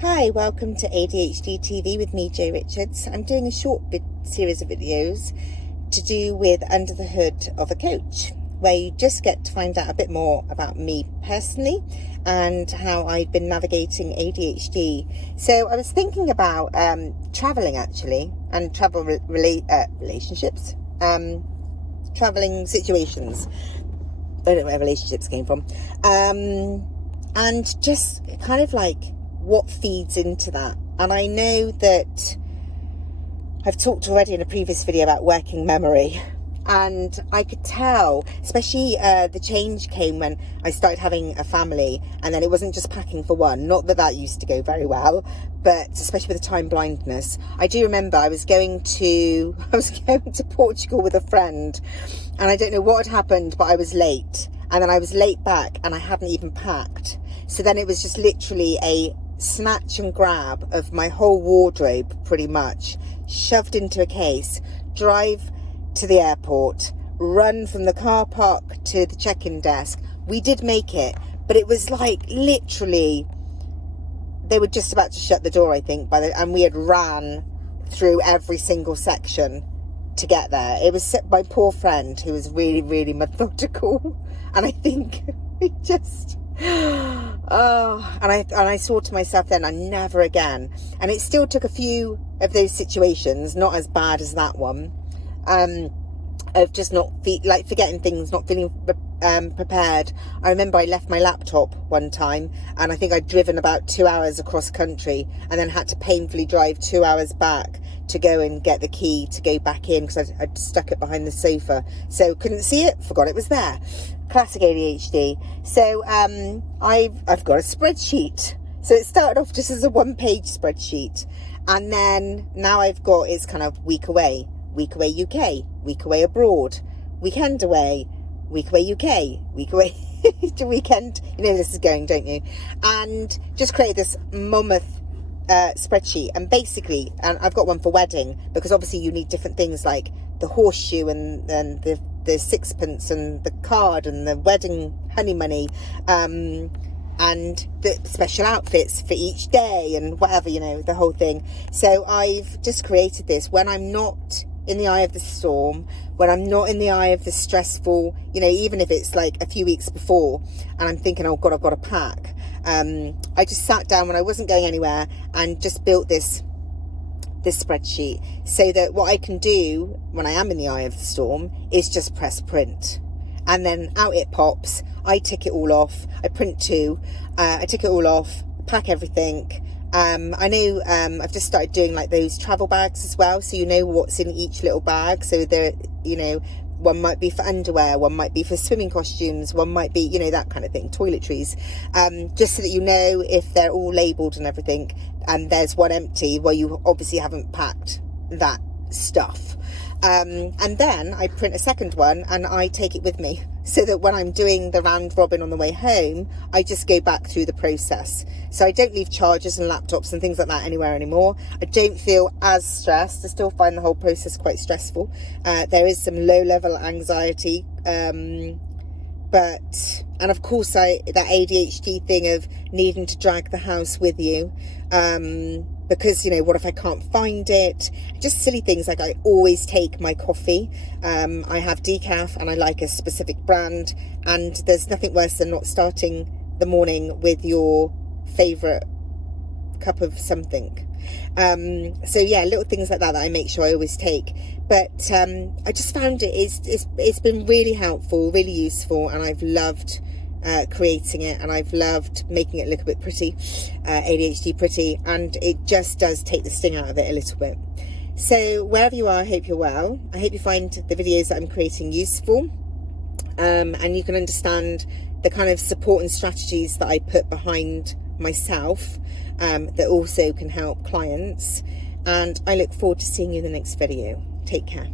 Hi, welcome to ADHD TV with me, Jo Richards. I'm doing a short series of videos to do with Under the Hood of a Coach, where you just get to find out a bit more about me personally and how I've been navigating ADHD. So I was thinking about travelling actually, and travel relationships, travelling situations. I don't know where relationships came from. And just kind of like what feeds into that. And I know that I've talked already in a previous video about working memory, and I could tell, especially the change came when I started having a family, and then it wasn't just packing for one, not that that used to go very well, but especially with the time blindness. I do remember I was going to Portugal with a friend, and I don't know what had happened, but I was late, and then I was late back and I hadn't even packed. So then it was just literally a snatch and grab of my whole wardrobe, pretty much, shoved into a case, drive to the airport, run from the car park to the check-in desk. We did make it, but it was like literally, they were just about to shut the door, I think, and we had ran through every single section to get there. It was my poor friend who was really, really methodical, and I think we just... and I swore to myself then, never again. And it still took a few of those situations, not as bad as that one, of just not forgetting things, not feeling prepared. I remember I left my laptop one time, and I think I'd driven about 2 hours across country, and then had to painfully drive 2 hours back to go and get the key to go back in, because I'd stuck it behind the sofa, so couldn't see it, forgot it was there. Classic ADHD. So I've got a spreadsheet. So it started off just as a one-page spreadsheet, and then now I've got, it's kind of week away UK, week away abroad, weekend away, week away UK, week away to weekend. You know this is going, don't you? And just created this mammoth spreadsheet. And basically, and I've got one for wedding, because obviously you need different things like the horseshoe and the sixpence and the card and the wedding honey money, and the special outfits for each day and whatever, you know, the whole thing. So I've just created this when I'm not in the eye of the storm, when I'm not in the eye of the stressful, you know, even if it's like a few weeks before and I'm thinking, oh God, I've got to pack. I just sat down when I wasn't going anywhere and just built this spreadsheet, so that what I can do when I am in the eye of the storm is just press print, and then out it pops. I tick it all off. I print two. I tick it all off, pack everything. I know I've just started doing like those travel bags as well, so you know what's in each little bag. So there, you know, one might be for underwear, one might be for swimming costumes, one might be, you know, that kind of thing, toiletries, just so that you know if they're all labelled and everything, and there's one empty, well, you obviously haven't packed that stuff. And then I print a second one and I take it with me, so that when I'm doing the round robin on the way home, I just go back through the process. So I don't leave chargers and laptops and things like that anywhere anymore. I don't feel as stressed. I still find the whole process quite stressful. There is some low level anxiety, but, and of course that ADHD thing of needing to drag the house with you, because, you know, what if I can't find it? Just silly things like I always take my coffee. I have decaf and I like a specific brand, and there's nothing worse than not starting the morning with your favourite cup of something. So yeah, little things like that I make sure I always take. But I just found it's been really helpful, really useful, and I've loved creating it, and I've loved making it look a bit pretty, ADHD pretty, and it just does take the sting out of it a little bit. So wherever you are, I hope you're well. I hope you find the videos that I'm creating useful, and you can understand the kind of support and strategies that I put behind myself, that also can help clients. And I look forward to seeing you in the next video. Take care.